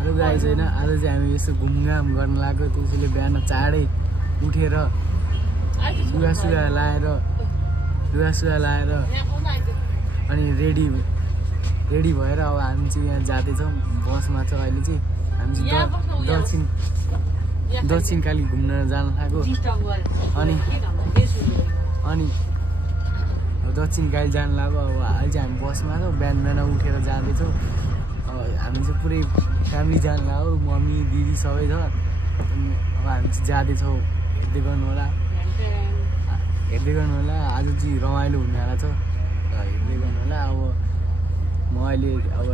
Hello guys हैन आज चाहिँ हामी यसो घुमघाम गर्न लाग्यो त्यसैले बिहान चाँडै उठेर लुगासुगा लाएर अनि रेडी भएर अब हामी चाहिँ यहाँ जाँदैछौँ बसमा छ अहिले चाहिँ हामी चाहिँ दक्षिण काली घुम्न जान लाग्यो अनि दक्षिण काली जान लाग्यो अब अहिले चाहिँ हामी बसमा छौँ बिहान उठेर जाँदैछौँ अब हामी चाहिँ पुरै फ्यामिली जान लाग्यो मम्मी दिदी सबै छ अनि अब हामी चाहिँ जाँदैछौँ हेर्दै गर्नु होला आज चाहिँ रमाइलो हुनेवाला छ हेर्दै गर्नु होला अब म अहिले अब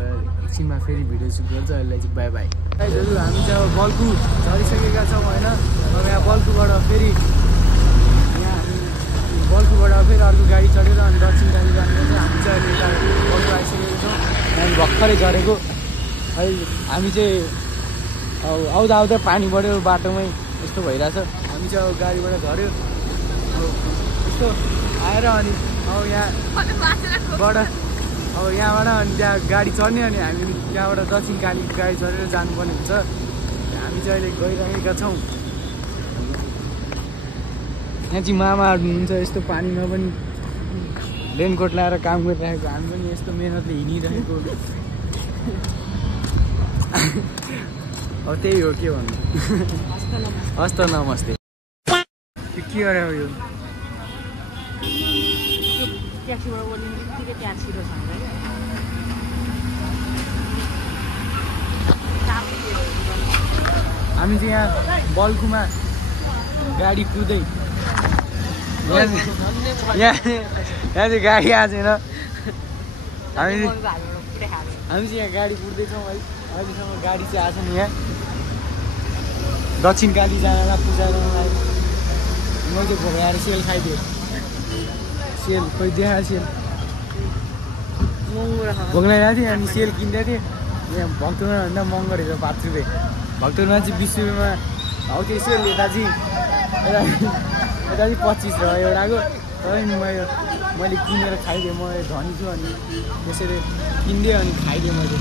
एकछिनमा फेरि भिडियो सुट गर्छु अहिले चाहिँ बाई बाई दाजुहरू हामी चाहिँ अब बल्कु झरिसकेका छौँ होइन अब यहाँ बल्कुबाट फेरि अर्को गाडी चढेर अनि दक्षिण काली जानुपर्छ हामी चाहिँ अहिले यता बल्कु आइसकेको छौँ हामी भर्खरै झरेको अहिले हामी चाहिँ अब आउँदा पानी बढ्यो बाटोमै यस्तो भइरहेछ हामी चाहिँ अब गाडीबाट झऱ्यो यस्तो आएर अनि अब यहाँबाट अनि त्यहाँ गाडी चढ्ने अनि हामी त्यहाँबाट दक्षिण काली गाडी चढेर जानुपर्ने हुन्छ हामी चाहिँ अहिले गइरहेका छौँ यहाँ चाहिँ मामाहरू हुनुहुन्छ यस्तो पानीमा पनि रेनकोट लगाएर काम गरिरहेको हामी पनि यस्तो मेहनतले हिँडिरहेको अब त्यही हो के भन्नु हस्त नमस्ते के गरे यो हामी चाहिँ यहाँ बल्कुमा गाडी कुर्दै यहाँ चाहिँ गाडी आएको छैन हामी चाहिँ यहाँ गाडी कुर्दैछौँ है अहिलेसम्म गाडी चाहिँ आएको छैन यहाँ दक्षिण काली जानलाई पूजा गर्नलाई मैले भोगाएर सेल खाइदिएँ सेल खोइ देखा सेल भोग्लाइरहेको थिएँ अनि सेल किन्दै थिएँ यहाँ भक्तपुरमा भन्दा महँगो रहेछ 5 रुपियाँ भक्तपुरमा चाहिँ 20 रुपियाँमा हौ त्यो सेल यता चाहिँ 25 रह्यो एउटाको तर मैले किनेर खाइदिएँ म धनी छु अनि त्यसरी किनिदिएँ अनि खाइदिएँ मैले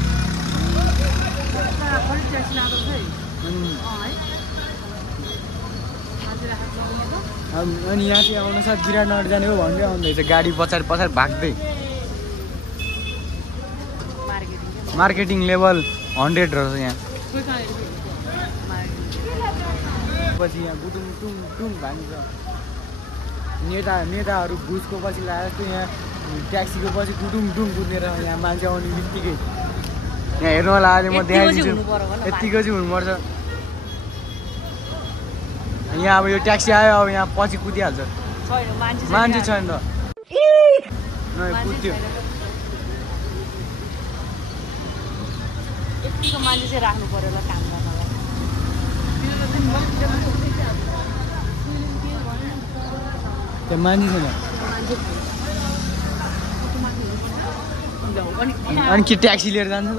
अनि यहाँ चाहिँ आउनु साथ विराटनगर जाने हो भन्दै आउँदैछ गाडी पछाडि भाग्दै मार्केटिङ लेभल 100 रहेछ यहाँ पछि यहाँ गुटुङ टुङ भागिन्छ नेताहरू घुसको पछि लगाएर जस्तो यहाँ ट्याक्सीको पछि गुटुङ टुङ कुदेर यहाँ मान्छे आउने बित्तिकै यहाँ हेर्नु होला अहिले म देखाइदिन्छु यत्तिको चाहिँ हुनुपर्छ यहाँ अब यो ट्याक्सी आयो अब यहाँ पछि कुदिहाल्छ मान्छे छैन त कुद्यो यतिको मान्छे चाहिँ राख्नु पर्यो होला काम गर्नलाई त्यहाँ मान्छे छैन अनि के ट्याक्सी लिएर जान्छ त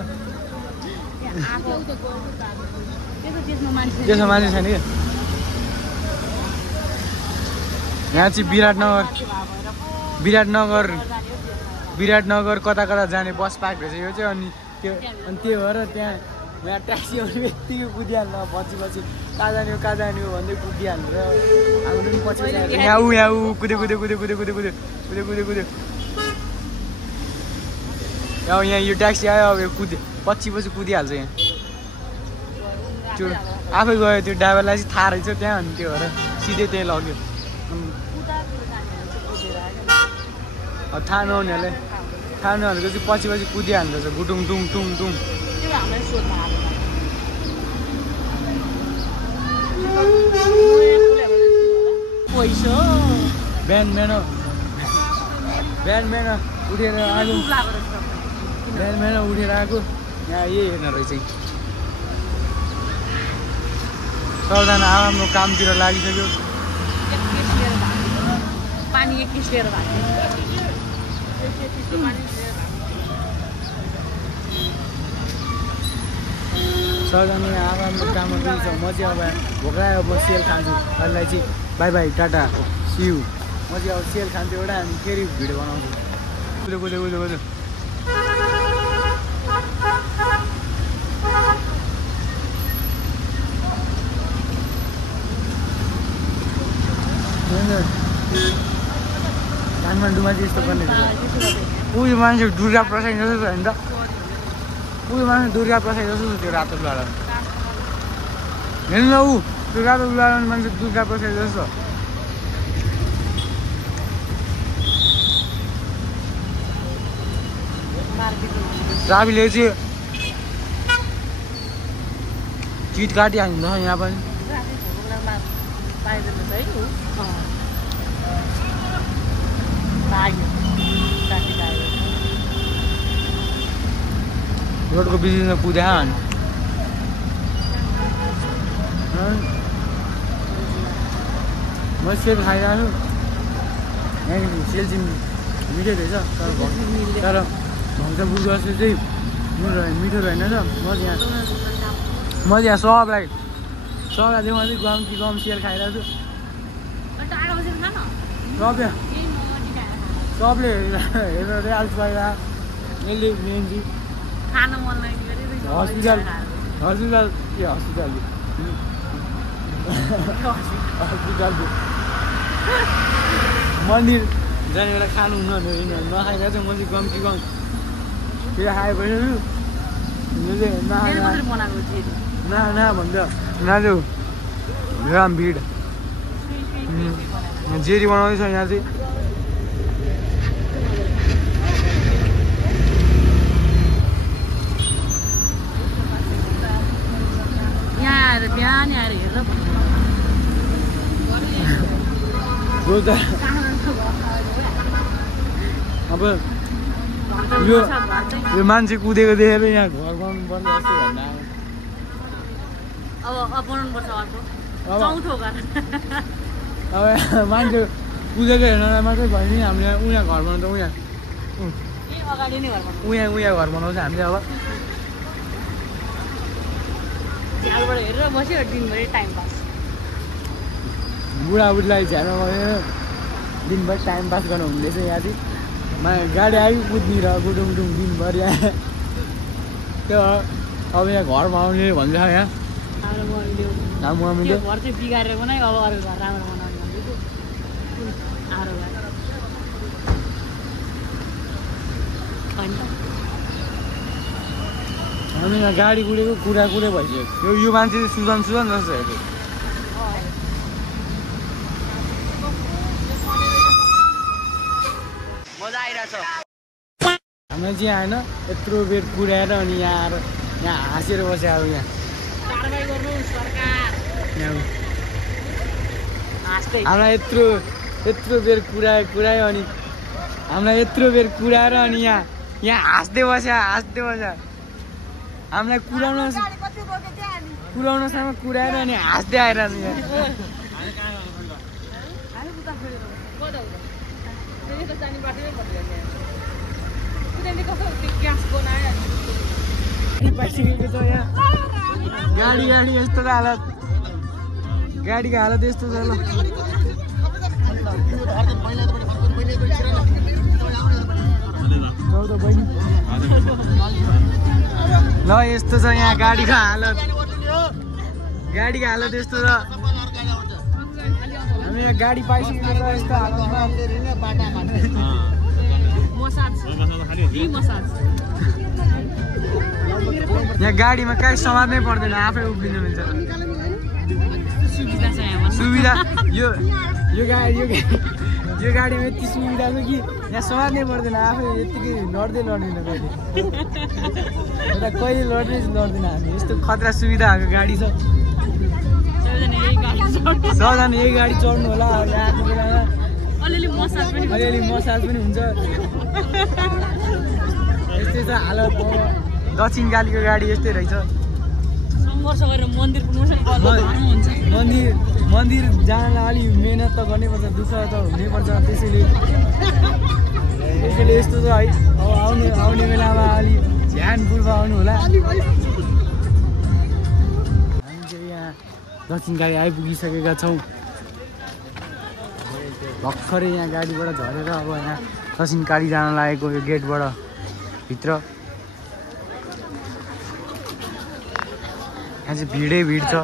त्यसमा मान्छे छैन क्या यहाँ चाहिँ विराटनगर कता जाने बस पार्क रहेछ यो चाहिँ अनि त्यो भएर त्यहाँ ट्याक्सी आउने बित्तिकै कुदिहाल्नु पछि कहाँ जाने हो भन्दै कुदिहाल्नु र हाम्रो पनि पछि यहाँ कुद्यो अब यहाँ यो ट्याक्सी आयो अब यो पछि कुदिहाल्छ यहाँ त्यो आफै गयो त्यो ड्राइभरलाई चाहिँ थाहा रहेछ त्यहाँ अनि त्यो भएर सिधै त्यही लग्यो थाहा नहुनेहरूको चाहिँ पछि कुदिहाल्दो रहेछ गुटुङ टुङ बिहान उठेर आएको यहाँ यही हेर्न रहेछ सबजना आफ्नो कामतिर लागिसक्यो सबजना आफ्नो काममा पनि छ म चाहिँ अब भोग्रायो म सेल खान्छु अरूलाई चाहिँ बाई बाई टाटा सियु म चाहिँ अब सेल खान्छु एउटा हामी फेरि भिडियो बनाउँछु कुद्यो काठमाडौँमा चाहिँ यस्तो गर्ने उयो मान्छे दुर्गा प्रसाद जस्तो छ नि त उयो मान्छे दुर्गा प्रसाद जस्तो छ त्यो रातो लुगा हेर्नु न ऊ त्यो रातो लुगा मान्छे दुर्गा प्रसाद जस्तो राविले चाहिँ चिट काटिहाल्नु छ यहाँ पनि रोडको बिचमा कुद्या अनि म सेप खाइरहेको छु यहाँनिर सेलचिन मिठो रहेछ तर भक्तपुर जस्तो चाहिँ मिठो रहेन र म यहाँ सबलाई देखाउँदै गम सेल खाइरहेको छु सबले हेरेर आल्छ पाइरा यसले मेन्जी हस्पिटल मन्दिर जाने बेला खानु हुन्न नखाइरहेको छ म चाहिँ गम त्यो खाएपछि ना भन्छ नादेऊ राम भिड जेरी बनाउँदैछ यहाँ चाहिँ बिहान आएर हेरेर अब यो मान्छे कुदेको देखेर यहाँ घर बनाउनु पर्ने जस्तो भन्दा अब मान्छे कुदेको हेर्नलाई मात्रै भयो नि हामीले उहाँ घर बनाउँछ उहाँ घर बनाउँछ हामीले अब हेरेर बस्यो दिनभरि टाइम पास बुढाबुढीलाई झ्यालमा गएर दिनभरि टाइम पास गर्नु हुँदैछ यहाँ चाहिँ गाडी आयो कुद्ने र गुडुङडुङ दिनभरि यहाँ त्यो अब यहाँ घर बनाउने भन्छ यहाँ मम्मीले घर चाहिँ बिगारेर बनायो अब अरू घर राम्रो बनाउनु भन्दैछु हामी यहाँ गाडी कुदेको कुरा भइसक्यो यो मान्छे सुजन जस्तो हेर्यो मजा आइरहेछ हामीलाई चाहिँ होइन यत्रो बेर कुदाएर अनि यहाँ आएर यहाँ हाँसेर बस्यो अब यहाँ हामीलाई यत्रो बेर कुरायो अनि हामीलाई यत्रो बेर कुराएर अनि यहाँ हाँस्दै बस्यो हामीलाई कुराउनसम्म कुराएर अनि हाँस्दै आएर गाडी यस्तो हालत गाडीको हालत यस्तो छ ल यस्तो छ यहाँ गाडीको हालत यस्तो छ हामी यहाँ गाडी पाइसकेको छ यस्तो हालतमा यहाँ गाडीमा कहीँ समात्नै पर्दैन आफै उभिनु मिल्छ सुविधा यो गाडीमा यति सुविधा छ कि यहाँ समात्नै पर्दैन आफै यत्तिकै लड्दैन कहिले लड्दैन हामी यस्तो खतरा सुविधा भएको गाडी छ सबजना यही गाडी चढ्नु होला आएको बेलामा अलिअलि मसाज पनि हुन्छ यस्तै छ हालत दक्षिण कालीको गाडी यस्तै रहेछ सङ्घर्ष गरेर मन्दिर जानलाई अलि मेहनत त गर्नैपर्छ दुःख त हुनैपर्छ त्यसैले यस्तो छ है अब आउने बेलामा अलि ध्यानपूर्वक आउनु होला हामी चाहिँ यहाँ दक्षिण काली आइपुगिसकेका छौँ भर्खरै यहाँ गाडीबाट झरेर अब यहाँ दक्षिण काली जान लागेको यो गेटबाट भित्र यहाँ चाहिँ भिडै भिड छ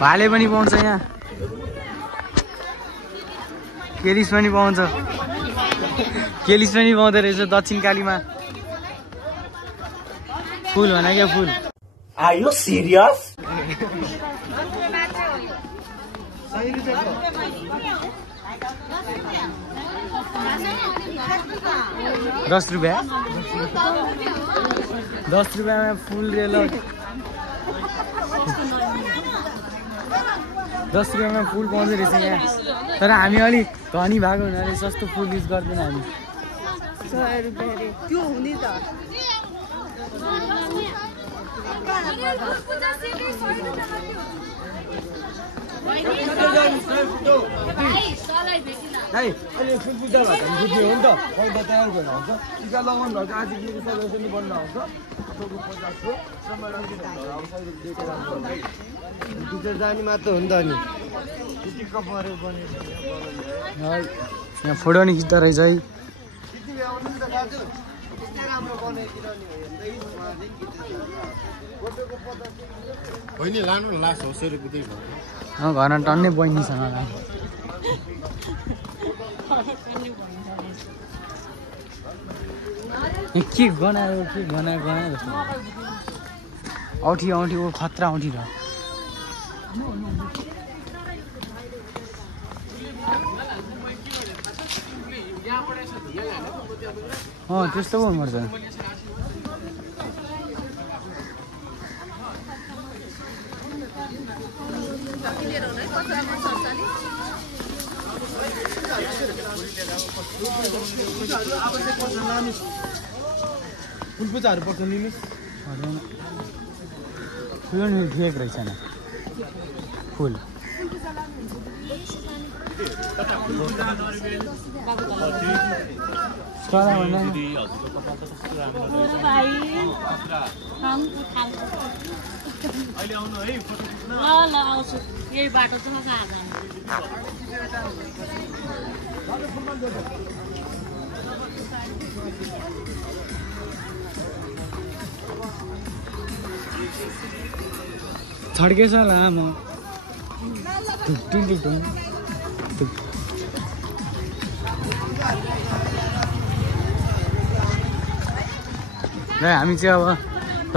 भाले पनि पाउँछ यहाँ, केलिस पनि पाउँछ, केलिस पनि पाउँदो रहेछ दक्षिण कालीमा। फुल भन क्या फुल। Are you serious? 10 रुपियाँ 10 रुपियाँमा फुल रेल 10 रुपियाँमा फुल पाउँदो रहेछ यहाँ। तर हामी अलिक धनी भएको हुनाले सस्तो फुल युज गर्दैन हामी। 100 रुपियाँ रे त्यो हुने त अहिले फुल पूजा भएको बुझ्ने हो नि त, पैसा तयार गरेर आउँछ, टिका लगाउनु भएको आज मेरो सदस्य बन्न आउँछ, 50 जाने मात्र हो नि त। अनि यहाँ फोटो नि खिच्दो रहेछ है। होइन लानु न लास्ट हो 100 रुपियाँ घरमा टन्नै बहिनीसँग के गनायो जस्तो औठी ओ खतरा औठी र त्यस्तो पो हुनुपर्छ। फुल पूजाहरू पर्छ नि ठुलो नि ठेक रहेछ न फुल। ल आउँछु यही बाटो चाहिँ कहाँ जानु। छड्केछ लामो र हामी चाहिँ अब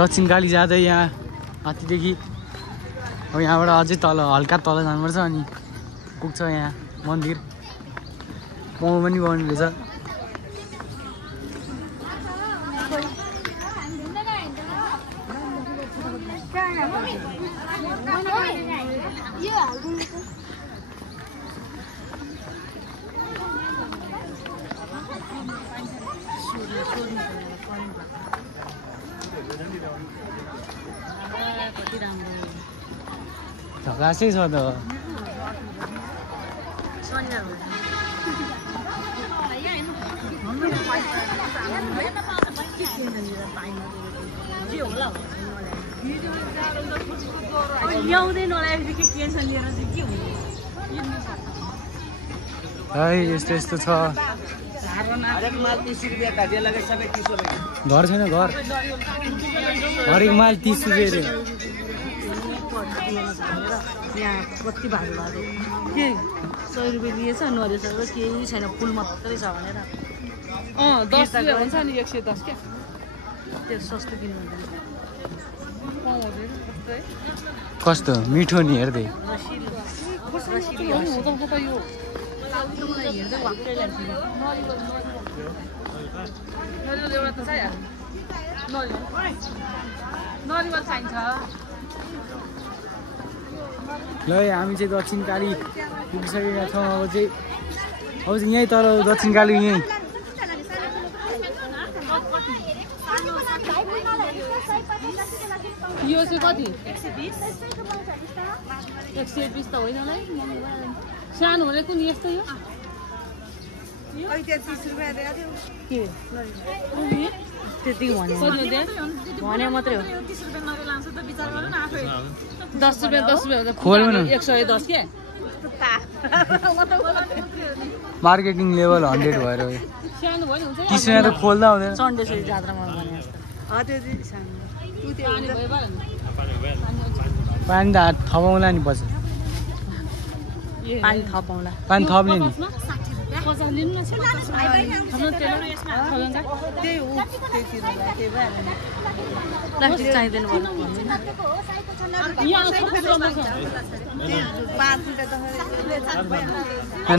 दक्षिण काली जाँदै यहाँ माथिदेखि अब यहाँबाट अझै तल हल्का तल जानुपर्छ अनि पुग्छ यहाँ मन्दिर। मोमो पनि बनाउनु रहेछ। झकासै छ त। ल्याउँदैन होला के टेन्सन लिएर चाहिँ के हुन्छ है यस्तो छ। घर छैन घर हरेक माल 30 रुपियाँ रे। यहाँ कति भाडो भएको के 100 रुपियाँ दिएछ नरिएछ केही छैन फुल मात्रै छ भनेर 10 रुपियाँ हुन्छ नि 110 क्या त्यो सस्तो किन्नु कस्तो मिठो नि हेर्दै। हेर्दै वाक्कै लाग्छ एउटा त चाहियो नरिवल चाहिन्छ। ल हामी चाहिँ दक्षिण काली पुगिसकेका छौँ। अब चाहिँ यहीँ तल दक्षिण काली यहीँ। यो चाहिँ कति 120 त होइन होला सानो भने कुन यस्तो यो के त्यति भने मात्रै हो 10 रुपियाँ खोल्नु न 110 के मार्केटिङ लेभल 100 भएर सानो भयो नि हुन्छ 30 रुपियाँ त खोल्दा हुँदैन। सन्डे जात्रामा भने पानी भयो भएन पानी त थपाउँला नि पछि पानी थपाउँला पानी थप्ने नि 50 लिनु न त्यही हो प्लास्टिक चाहिँदैन भन्नु यहाँ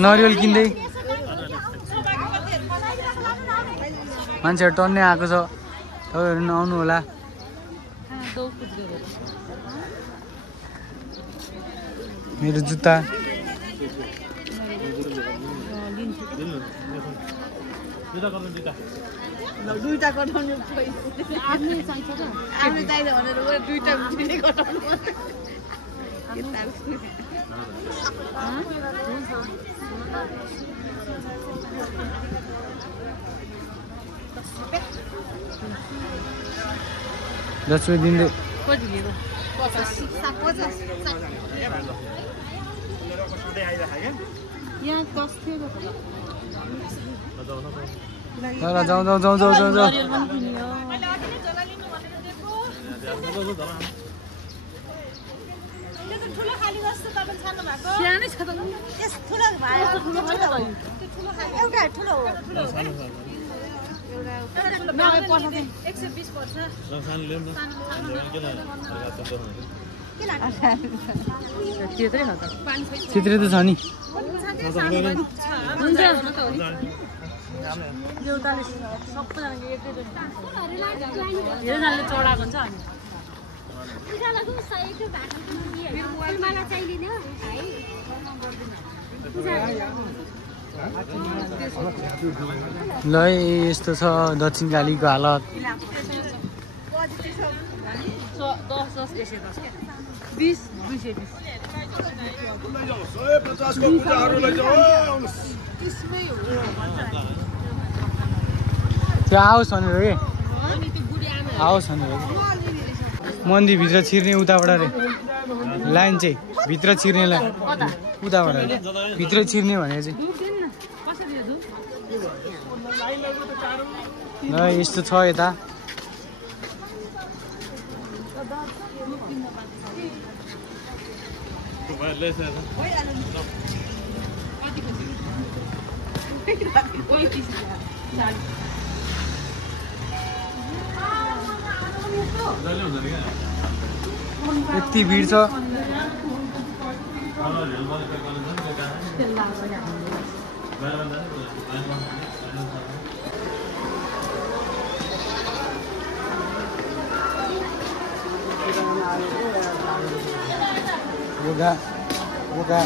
नरिवल किन्दै मान्छेहरू टन्नै आएको छ तपाईँहरू नआउनु होला मेरो जुत्ता दुईटा कटाउनु आफ्नै चाहिन्छ त आफै चाहिन्छ भनेर दुईटा कटाउनु दस रुपियाँ दिँदै कति लिएको 50 यहाँ 10 थियो तर जाउँ जाउँ जाउँ जाउँ जाउँ जाउँ नरिवल पनि किन्यो सानै छ त त्यत्रै हो त चित्रे त छ नि हुन्छ एउटाले सबैजनाले धेरैजनाले चढाएको हुन्छ अनि ल यस्तो छ दक्षिणकालीको हालत 10 10 20 220 त्यो आओस् भनेर के आओस् भनेर मन्दिरभित्र छिर्ने उताबाट रे लाइन चाहिँ भित्र छिर्ने लाइन उताबाट भित्र छिर्ने भनेर चाहिँ ल यस्तो छ यता यति भिड छ बोका बोका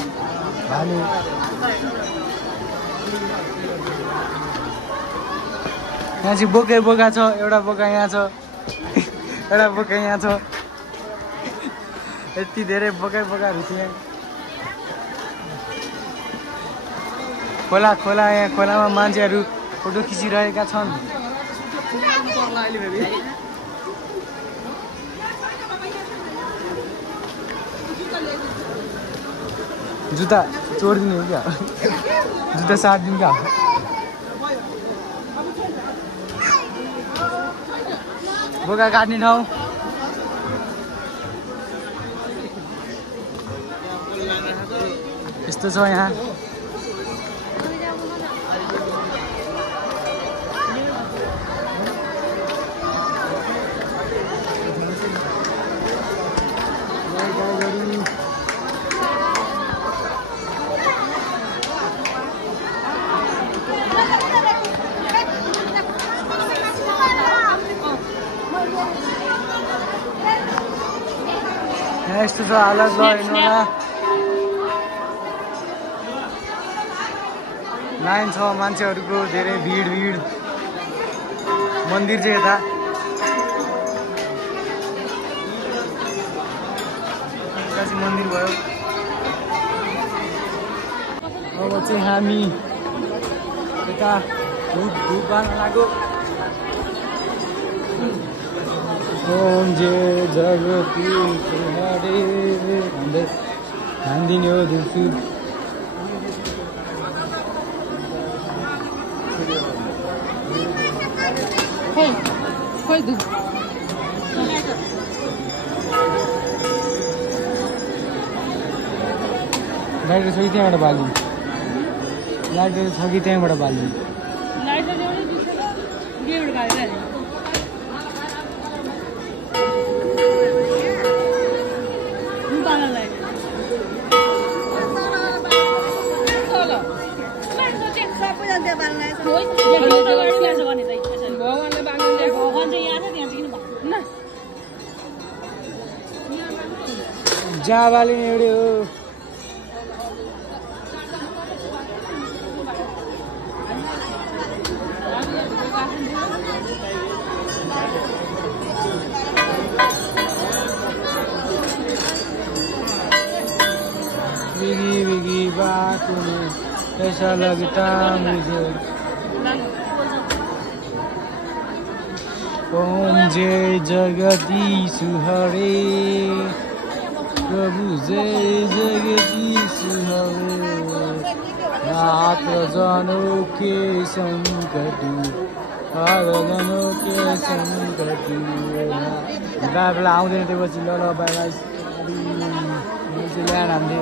भालु यहाँ चाहिँ बोकै बोका छ एउटा बोका यहाँ छ एउटा बोका यहाँ छ यति धेरै बोकै बोकाहरू थिए खोला खोला यहाँ खोलामा मान्छेहरू फोटो खिचिरहेका छन् जुत्ता चोरिदिने हो क्या जुत्ता साटिदिनु क्या बोका काट्ने ठाउँ यस्तो छ यहाँ यस्तो छ हालत ल हेर्नुहोला लाइन छ मान्छेहरूको धेरै भिड मन्दिर चाहिँ यता चाहिँ मन्दिर भयो अब चाहिँ हामी यता धुप बाल्न लाग्यो ओम जय जगती हरे भन्दै हान्दिने हो दिउँसु खोइ धुप लाइटर छ कि त्यहाँबाट बाल्नु लाइटर छ कि त्यहाँबाट बाल्नु लाइटर एउटै दिन्छ गेबाट बालेर जहाँ बालिने एउटै हो बिगी बिगी बात में ऐसा लगता मुझे कौन जे जगदीश हरे प्रभु जय जगदीश हरे मात्र जनों के संकट जनों के संकट बाबा आउँदैन त्यो पछि ल बाबा ल्याएर हामीले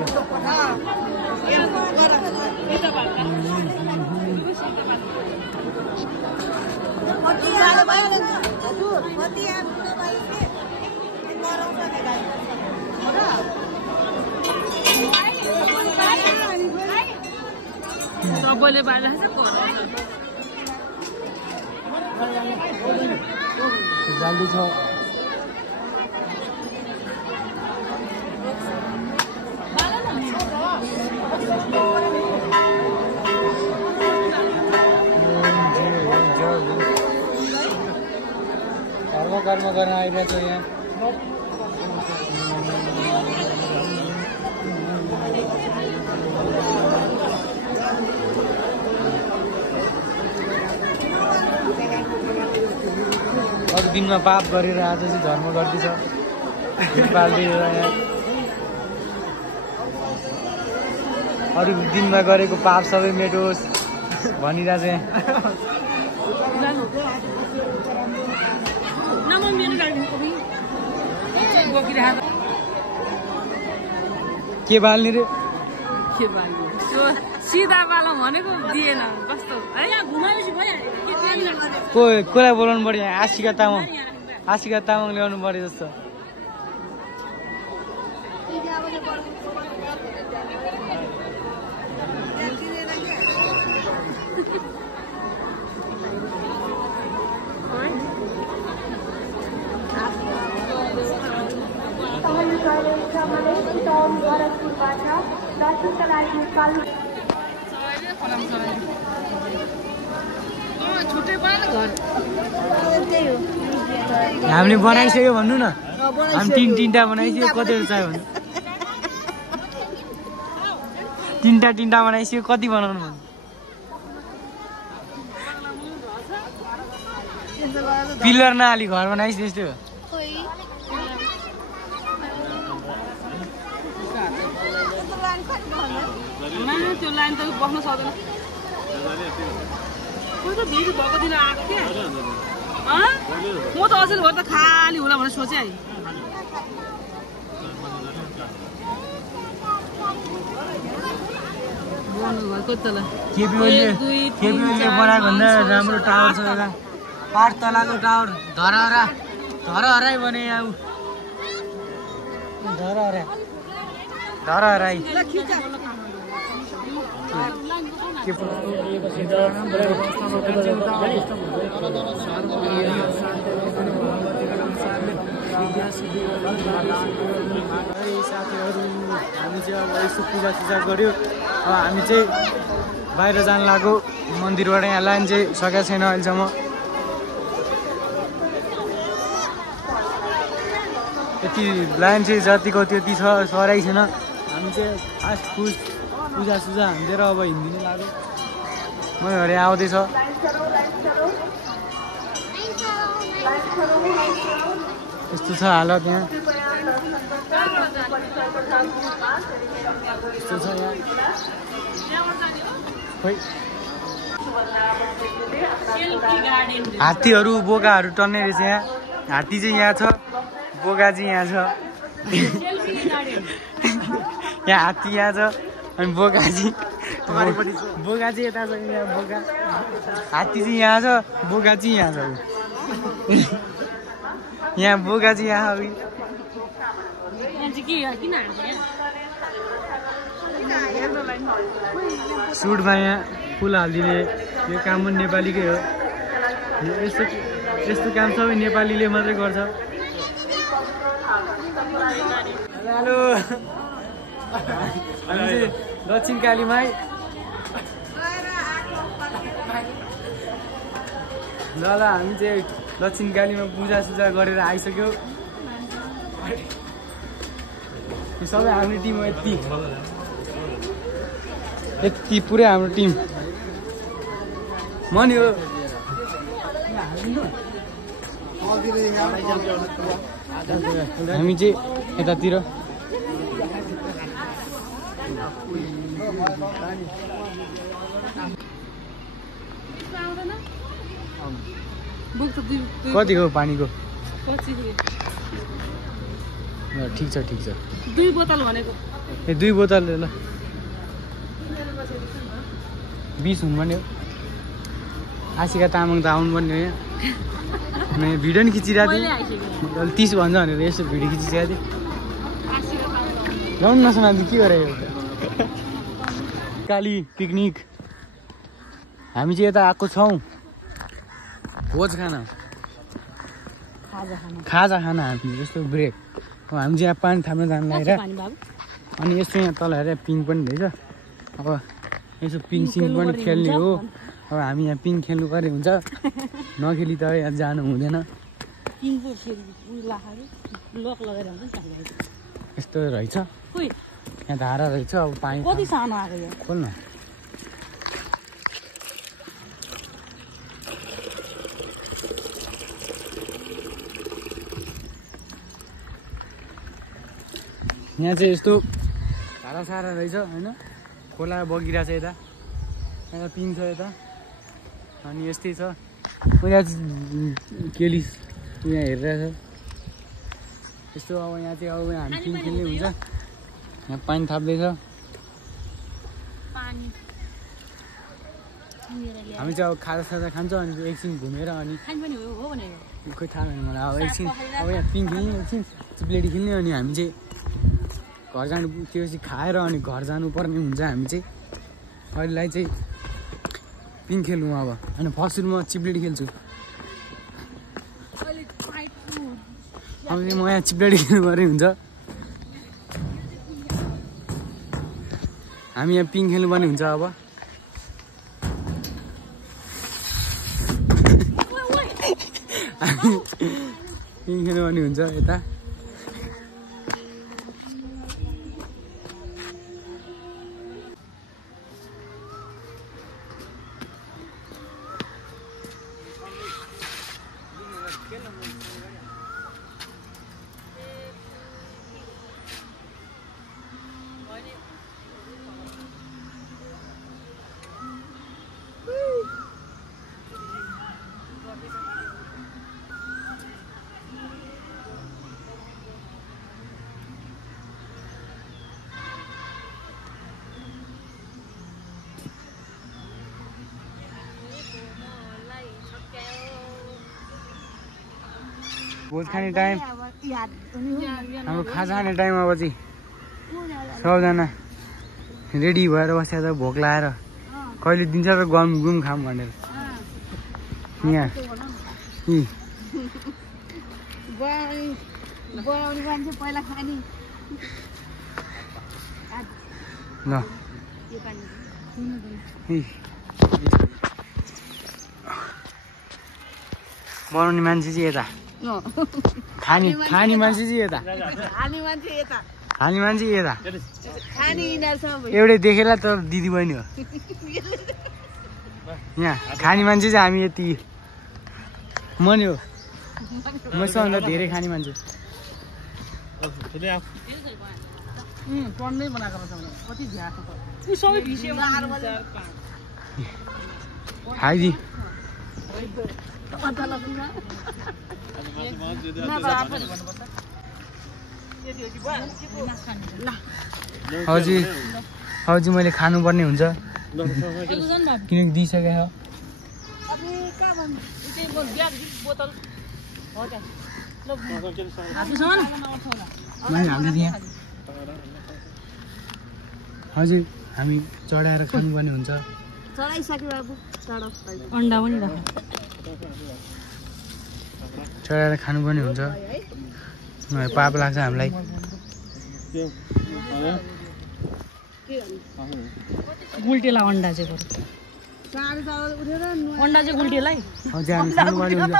सबैले बाहिर बाल्टी छ कर्म गर्न आइरहेछ यहाँ अरू दिनमा पाप गरेर आज चाहिँ धर्म गर्दैछ बाल्टी यहाँ अरू दिनमा गरेको पाप सबै मेटोस् भनिरहेछ यहाँ के बाल्ने रे के बाल्ने त्यो सिधा बाला भनेको दिएन कस्तो यहाँ घुमाएपछि भइहाल्यो कसलाई बोलाउनु पर्यो आशिका तामाङ ल्याउनु पर्यो जस्तो हामीले बनाइसक्यो भन्नु न हामी तीनटा बनाइसक्यो कतिवटा चाहियो भने तीनटा बनाइसक्यो कति बनाउनु भन्नु पिलर नहाली घर बनाइस त्यस्तो त्यो लाइन त बस्न सक्दैन भिड भएको दिन आएको क्या म त अझै भएर त खाली होला भनेर सोचेँ है भएको त ल केपीओले बनाएको भन्दा राम्रो टावर छ एउटा 8 तलाको टावर धरहराई भने आऊ धरहराई साथीहरू हामी चाहिँ अब यसो पूजा गऱ्यो हामी चाहिँ बाहिर जान लाग्यो मन्दिरबाट यहाँ लाइन चाहिँ सकेको छैन अहिलेसम्म यति लाइन चाहिँ जतिको त्यति छ सराइ छैन हामी चाहिँ फास्ट फुड पूजा हान्दिएर अब हिँडिनु लाग्यो मैले आउँदैछ यस्तो छ हालत यहाँ यस्तो छ यहाँ खोइ हात्तीहरू बोकाहरू टन्ने रहेछ यहाँ हात्ती चाहिँ यहाँ छ बोका चाहिँ यहाँ छ यहाँ हात्ती यहाँ छ अनि बोकाजी यता छ यहाँ बोका हात्ती चाहिँ यहाँ छ बोका चाहिँ यहाँ छ यहाँ बोका चाहिँ यहाँ यहाँ चाहिँ के हो किन सुटमा यहाँ फुल हालिदिने यो काम पनि नेपालीकै हो यस्तो काम सबै नेपालीले मात्रै गर्छ हेलो हामी चाहिँ दक्षिण कालीमाई ल हामी चाहिँ दक्षिण कालीमा पूजासुजा गरेर आइसक्यो यो सबै हाम्रो टिम हो यति पुरै हाम्रो टिम मनी हो हामी चाहिँ यतातिर कति हो पानीको ठिक छ 2 बोतल भनेको ए 2 बोतल ल 20 हुनुपर्ने हो आशिका तामाङ त आउनु पर्ने हो यहाँ मैले भिडियो नि खिचिरहेको थिएँ 30 भन्छ भनेर यसो भिडियो खिचिरहेको थिएँ ल्याउनु नसुनादि के गरेको काली पिकनिक हामी चाहिँ यता आएको छौँ भोज खाना खाजा खाना हामी यस्तो ब्रेक हामी चाहिँ यहाँ पानी थाप्न जानु लागेर अनि यस्तो यहाँ तल हेरेर पिङ पनि रहेछ अब यसो पिङ सिङ पनि खेल्ने हो अब हामी यहाँ पिङ खेल्नु पर्ने हुन्छ नखेली त यहाँ जानु हुँदैन यस्तो रहेछ यहाँ धारा रहेछ अब पानी खोल्न यहाँ चाहिँ यस्तो धारा सारा रहेछ होइन खोला बगिरहेछ यता यहाँ पिङ छ यता अनि यस्तै छ यहाँ केली यहाँ हेरिरहेछ यस्तो अब यहाँ चाहिँ अब हामी पिङ खेल्ने हुन्छ यहाँ पानी थाप्दैछ हामी चाहिँ अब खाजा साजा खान्छौँ अनि एकछिन घुमेर अनि खोइ थाहा भएन मलाई अब एकछिन अब यहाँ पिङ खेल्ने एकछिन चिप्लेटी खेल्ने अनि हामी चाहिँ घर जानु त्योपछि खाएर अनि घर जानुपर्ने हुन्छ हामी चाहिँ अहिलेलाई चाहिँ पिङ खेलौँ अब अनि फर्स्ट सुरुमा चिप्लेटी खेल्छु अब म यहाँ चिप्लेटी खेल्नुपर्ने हुन्छ हामी यहाँ पिङ खेल्नुपर्ने हुन्छ अब हामी पिङ खेल्नुपर्ने हुन्छ यता भोज खाने टाइम हाम्रो खाजा खाने टाइम अब चाहिँ सबजना रेडी भएर बसेर त भोक लाएर कहिले दिन्छ र घुम खाम भनेर यहाँ ल बनाउने मान्छे चाहिँ यता खाने मान्छे चाहिँ यता खाने मान्छे यता एउटै देखेर त दिदी बहिनी हो यहाँ खाने मान्छे चाहिँ हामी यति मनी हो मसँग धेरै खाने मान्छे खाइदि हजुर अब चाहिँ मैले खानुपर्ने हुन्छ किनकि दिइसकेको छ बोतल मैले हाल्दै थिएँ हजुर हामी चढाएर खानुपर्ने हुन्छ चढाइसक्यो बाबु अन्डा पनि राख चढाएर खानुपर्ने हुन्छ पाप लाग्छ हामीलाई गुल्टेला अन्डा चाहिँ बरु अन्डा चाहिँ गुल्टेलाई हजुर हामी खानुपर्ने हुन्छ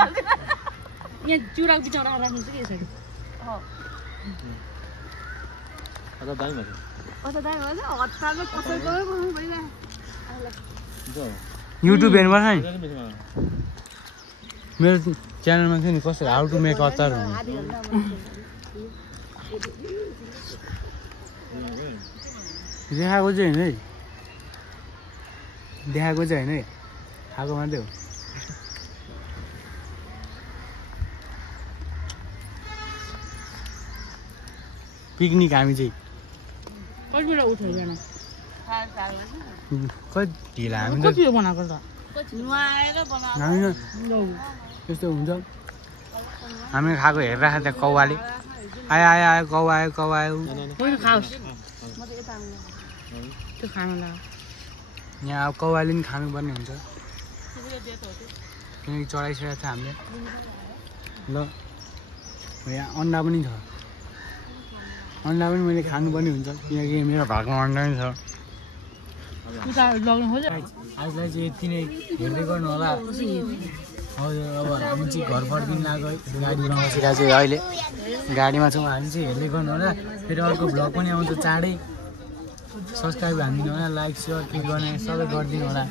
यहाँ चुराको बिचमा राख्नु चाहिँ के यसरी युट्युब हेर्नुपर्छ नि मेरो च्यानलमा छ नि कसरी हाउ टु मेक अचार देखाएको चाहिँ होइन है देखाएको चाहिँ होइन है खाएको मात्रै हो पिकनिक हामी चाहिँ कति बेला उठ्यो बिहान कति ढिला हामी त कति बनाएको त हामी त्यस्तो हुन्छ हामीले खाएको हेरिरहेको त्यहाँ कौवाले आयो आयो आयो कौ आयो कौ आयो होइन खाओस् त्यो खानु लाग्यो यहाँ अब कौवाले पनि खानुपर्ने हुन्छ किनकि चढाइसकेको छ हामीले ल यहाँ अन्डा पनि छ अन्डा पनि मैले खानुपर्ने हुन्छ किनकि मेरो भागमा अन्डा पनि छ लग्नु खोज्यो आजलाई चाहिँ यति नै हेर्दै गर्नु होला हजुर अब हामी चाहिँ घर फर्किनु लाग्यो गाडीमा बसिरहेको चाहिँ अहिले गाडीमा छौँ हामी चाहिँ हेर्दै गर्नु होला फेरि अर्को भ्लग पनि आउँछ चाँडै सब्सक्राइब हानिदिनु होला लाइक सेयर क्लिक गर्ने सबै गरिदिनु होला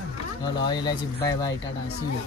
ल अहिलेलाई चाहिँ bye bye tata see you